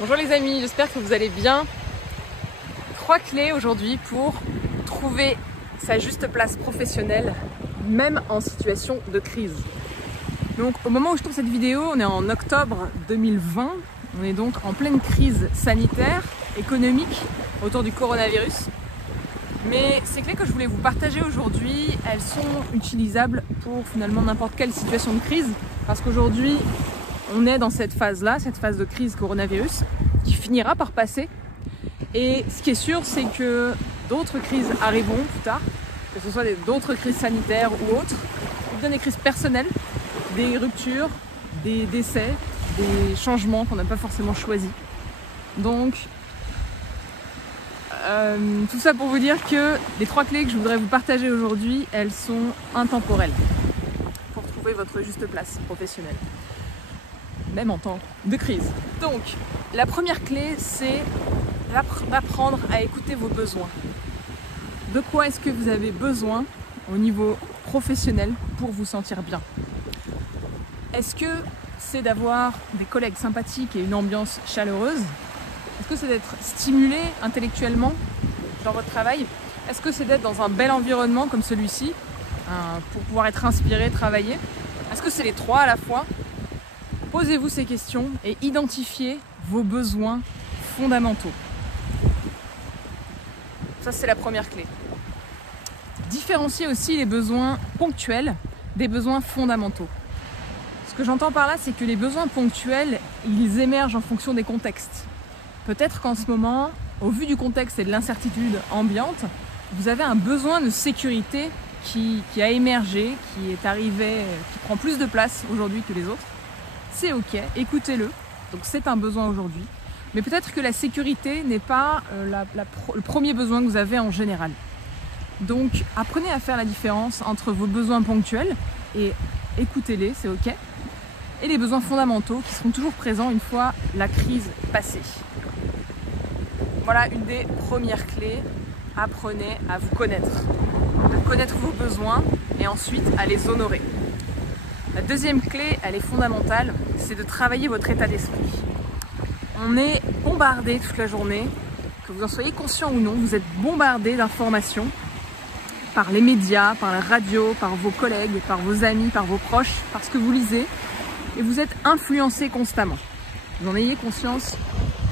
Bonjour les amis, j'espère que vous allez bien. 3 clés aujourd'hui pour trouver sa juste place professionnelle, même en situation de crise. Donc au moment où je tourne cette vidéo, on est en octobre 2020. On est donc en pleine crise sanitaire, économique, autour du coronavirus. Mais ces clés que je voulais vous partager aujourd'hui, elles sont utilisables pour finalement n'importe quelle situation de crise. Parce qu'aujourd'hui, on est dans cette phase-là, cette phase de crise coronavirus, qui finira par passer. Et ce qui est sûr, c'est que d'autres crises arriveront plus tard, que ce soit d'autres crises sanitaires ou autres, ou bien des crises personnelles, des ruptures, des décès, des changements qu'on n'a pas forcément choisis. Donc, tout ça pour vous dire que les 3 clés que je voudrais vous partager aujourd'hui, elles sont intemporelles pour trouver votre juste place professionnelle, même en temps de crise. Donc, la première clé, c'est d'apprendre à écouter vos besoins. De quoi est-ce que vous avez besoin au niveau professionnel pour vous sentir bien? Est-ce que c'est d'avoir des collègues sympathiques et une ambiance chaleureuse? Est-ce que c'est d'être stimulé intellectuellement dans votre travail? Est-ce que c'est d'être dans un bel environnement comme celui-ci pour pouvoir être inspiré, travailler? Est-ce que c'est les 3 à la fois? Posez-vous ces questions et identifiez vos besoins fondamentaux. Ça, c'est la première clé. Différenciez aussi les besoins ponctuels des besoins fondamentaux. Ce que j'entends par là, c'est que les besoins ponctuels, ils émergent en fonction des contextes. Peut-être qu'en ce moment, au vu du contexte et de l'incertitude ambiante, vous avez un besoin de sécurité qui a émergé, qui est arrivé, qui prend plus de place aujourd'hui que les autres. C'est ok, écoutez-le. Donc c'est un besoin aujourd'hui. Mais peut-être que la sécurité n'est pas le premier besoin que vous avez en général. Donc apprenez à faire la différence entre vos besoins ponctuels et écoutez-les, c'est ok, et les besoins fondamentaux qui seront toujours présents une fois la crise passée. Voilà une des premières clés. Apprenez à vous connaître, à connaître vos besoins et ensuite à les honorer. La deuxième clé, elle est fondamentale, c'est de travailler votre état d'esprit. On est bombardé toute la journée, que vous en soyez conscient ou non, vous êtes bombardé d'informations par les médias, par la radio, par vos collègues, par vos amis, par vos proches, par ce que vous lisez, et vous êtes influencé constamment. Vous en ayez conscience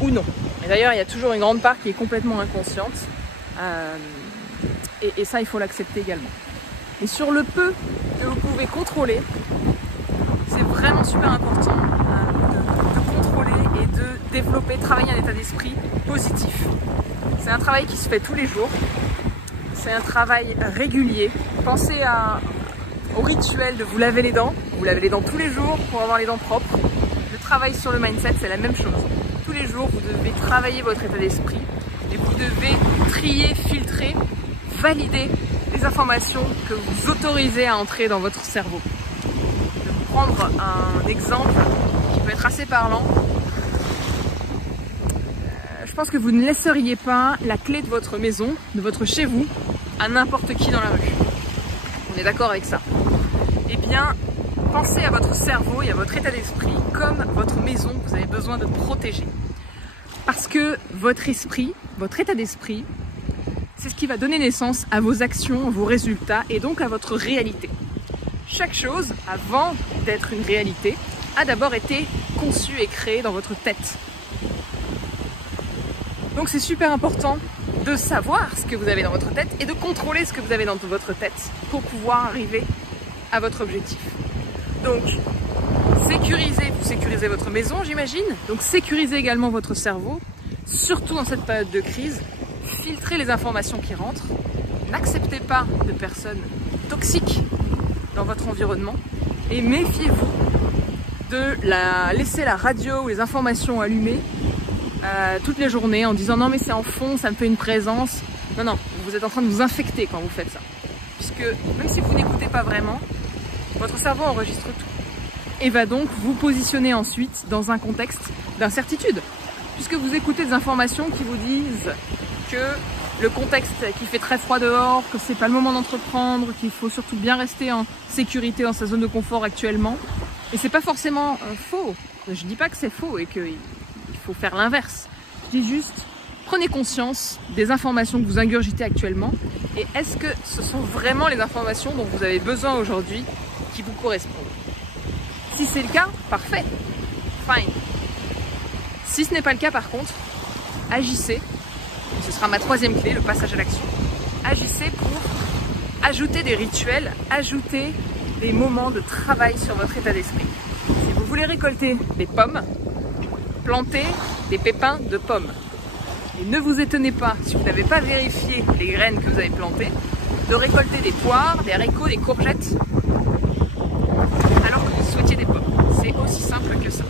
ou non. Et d'ailleurs, il y a toujours une grande part qui est complètement inconsciente, et ça, il faut l'accepter également. Et sur le peu que vous pouvez contrôler, c'est vraiment super important de contrôler et de développer, travailler un état d'esprit positif. C'est un travail qui se fait tous les jours, c'est un travail régulier. Pensez au rituel de vous laver les dents. Vous lavez les dents tous les jours pour avoir les dents propres. Le travail sur le mindset, c'est la même chose. Tous les jours, vous devez travailler votre état d'esprit et vous devez trier, filtrer, valider les informations que vous autorisez à entrer dans votre cerveau. Je vais vous prendre un exemple qui peut être assez parlant. Je pense que vous ne laisseriez pas la clé de votre maison, de votre chez vous, à n'importe qui dans la rue. On est d'accord avec ça? Eh bien, pensez à votre cerveau et à votre état d'esprit comme votre maison que vous avez besoin de protéger. Parce que votre esprit, votre état d'esprit, c'est ce qui va donner naissance à vos actions, à vos résultats et donc à votre réalité. Chaque chose, avant d'être une réalité, a d'abord été conçue et créée dans votre tête. Donc c'est super important de savoir ce que vous avez dans votre tête et de contrôler ce que vous avez dans votre tête pour pouvoir arriver à votre objectif. Donc, vous sécurisez votre maison, j'imagine. Donc sécurisez également votre cerveau, surtout dans cette période de crise. Filtrez les informations qui rentrent. N'acceptez pas de personnes toxiques dans votre environnement et méfiez-vous de laisser la radio ou les informations allumées toutes les journées en disant non mais c'est en fond, ça me fait une présence. Non, vous êtes en train de vous infecter quand vous faites ça. Puisque même si vous n'écoutez pas vraiment, votre cerveau enregistre tout et va donc vous positionner ensuite dans un contexte d'incertitude. Puisque vous écoutez des informations qui vous disent que le contexte, qu'il fait très froid dehors, que c'est pas le moment d'entreprendre, qu'il faut surtout bien rester en sécurité dans sa zone de confort actuellement. Et c'est pas forcément faux. Je dis pas que c'est faux et qu'il faut faire l'inverse. Je dis juste, prenez conscience des informations que vous ingurgitez actuellement et est-ce que ce sont vraiment les informations dont vous avez besoin aujourd'hui qui vous correspondent. Si c'est le cas, parfait, fine. Si ce n'est pas le cas par contre, agissez, ce sera ma troisième clé, le passage à l'action. Agissez pour ajouter des rituels, ajouter des moments de travail sur votre état d'esprit. Si vous voulez récolter des pommes, plantez des pépins de pommes. Et ne vous étonnez pas, si vous n'avez pas vérifié les graines que vous avez plantées, de récolter des poires, des haricots, des courgettes, alors que vous souhaitiez des pommes. C'est aussi simple que ça.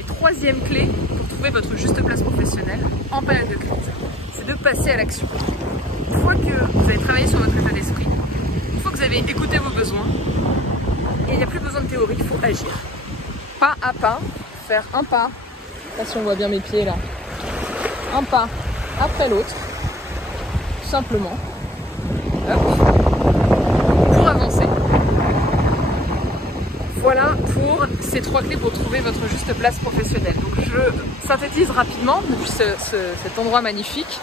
Et troisième clé pour trouver votre juste place professionnelle en période de crise, c'est de passer à l'action. Une fois que vous avez travaillé sur votre état d'esprit, une fois que vous avez écouté vos besoins, et il n'y a plus besoin de théorie, il faut agir. Pas à pas, faire un pas. Là, si on voit bien mes pieds là. Un pas après l'autre, tout simplement. Hop. Pour avancer. Voilà pour ces trois clés pour trouver votre juste place professionnelle. Donc je synthétise rapidement depuis cet endroit magnifique.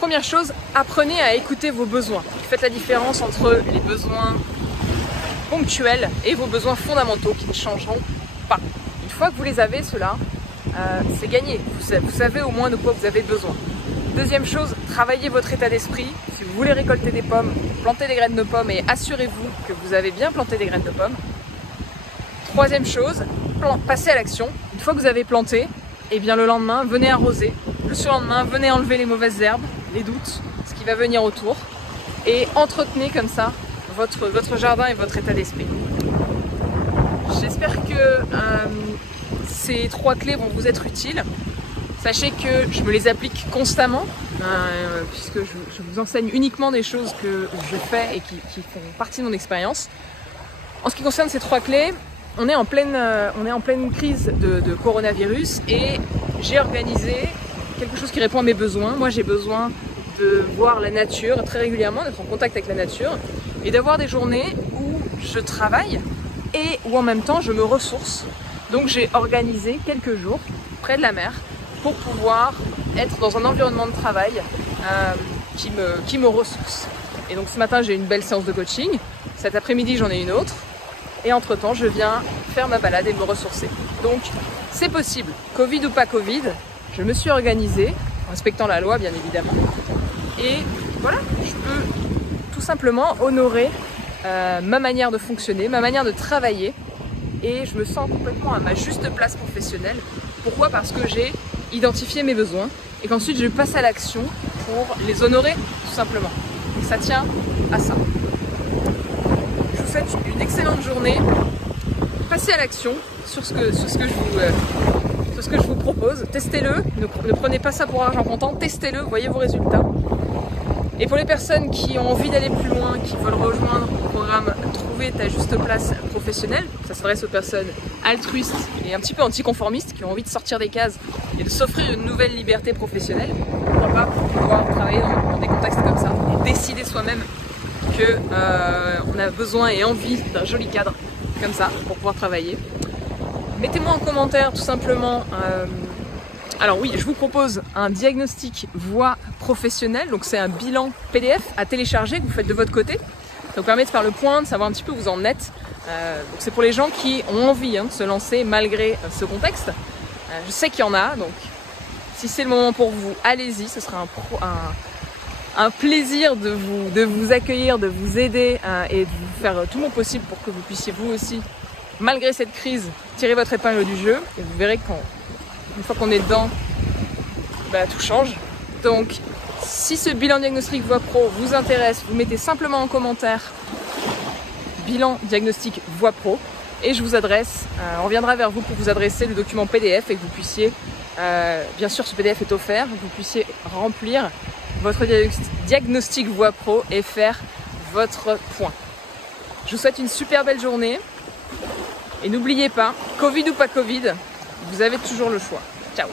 Première chose, apprenez à écouter vos besoins. Faites la différence entre les besoins ponctuels et vos besoins fondamentaux qui ne changeront pas. Une fois que vous les avez, ceux-là, c'est gagné. Vous savez au moins de quoi vous avez besoin. Deuxième chose, travaillez votre état d'esprit. Si vous voulez récolter des pommes, plantez des graines de pommes et assurez-vous que vous avez bien planté des graines de pommes. Troisième chose, passez à l'action. Une fois que vous avez planté, et bien le lendemain, venez arroser. Le surlendemain, venez enlever les mauvaises herbes, les doutes, ce qui va venir autour. Et entretenez comme ça votre jardin et votre état d'esprit. J'espère que ces trois clés vont vous être utiles. Sachez que je me les applique constamment, puisque je vous enseigne uniquement des choses que je fais et qui font partie de mon expérience. En ce qui concerne ces trois clés, on est en pleine crise de coronavirus et j'ai organisé quelque chose qui répond à mes besoins. Moi, j'ai besoin de voir la nature très régulièrement, d'être en contact avec la nature et d'avoir des journées où je travaille et où en même temps je me ressource. Donc j'ai organisé quelques jours près de la mer pour pouvoir être dans un environnement de travail qui me ressource. Et donc ce matin j'ai une belle séance de coaching, cet après-midi j'en ai une autre, et entre-temps je viens faire ma balade et me ressourcer. Donc c'est possible, Covid ou pas Covid, je me suis organisée, en respectant la loi bien évidemment, et voilà, je peux tout simplement honorer ma manière de fonctionner, ma manière de travailler, et je me sens complètement à ma juste place professionnelle. Pourquoi? Parce que j'ai identifié mes besoins et qu'ensuite je passe à l'action pour les honorer tout simplement. Et ça tient à ça. Je vous souhaite une excellente journée. Passez à l'action sur ce que je vous propose. Testez-le. Ne prenez pas ça pour argent comptant. Testez-le. Voyez vos résultats. Et pour les personnes qui ont envie d'aller plus loin, qui veulent rejoindre le programme Trouver ta juste place professionnelle, ça s'adresse aux personnes altruistes et un petit peu anticonformistes qui ont envie de sortir des cases et de s'offrir une nouvelle liberté professionnelle. Pourquoi pas pouvoir travailler dans des contextes comme ça et décider soi-même qu'on a besoin et envie d'un joli cadre comme ça pour pouvoir travailler. Mettez-moi en commentaire tout simplement. Alors oui, je vous propose un diagnostic voix professionnelle, donc c'est un bilan PDF à télécharger que vous faites de votre côté. Ça vous permet de faire le point, de savoir un petit peu où vous en êtes. Donc c'est pour les gens qui ont envie de se lancer malgré ce contexte. Je sais qu'il y en a, donc si c'est le moment pour vous, allez-y, ce sera un plaisir de vous accueillir, de vous aider et de vous faire tout mon possible pour que vous puissiez vous aussi, malgré cette crise, tirer votre épingle du jeu. Et vous verrez qu'une fois qu'on est dedans, tout change. Donc si ce bilan diagnostic voix pro vous intéresse, vous mettez simplement en commentaire bilan diagnostic voix pro et je vous adresse, on reviendra vers vous pour vous adresser le document PDF et que vous puissiez, bien sûr ce PDF est offert, vous puissiez remplir votre diagnostic voix pro et faire votre point. Je vous souhaite une super belle journée et n'oubliez pas, Covid ou pas Covid, vous avez toujours le choix. Ciao!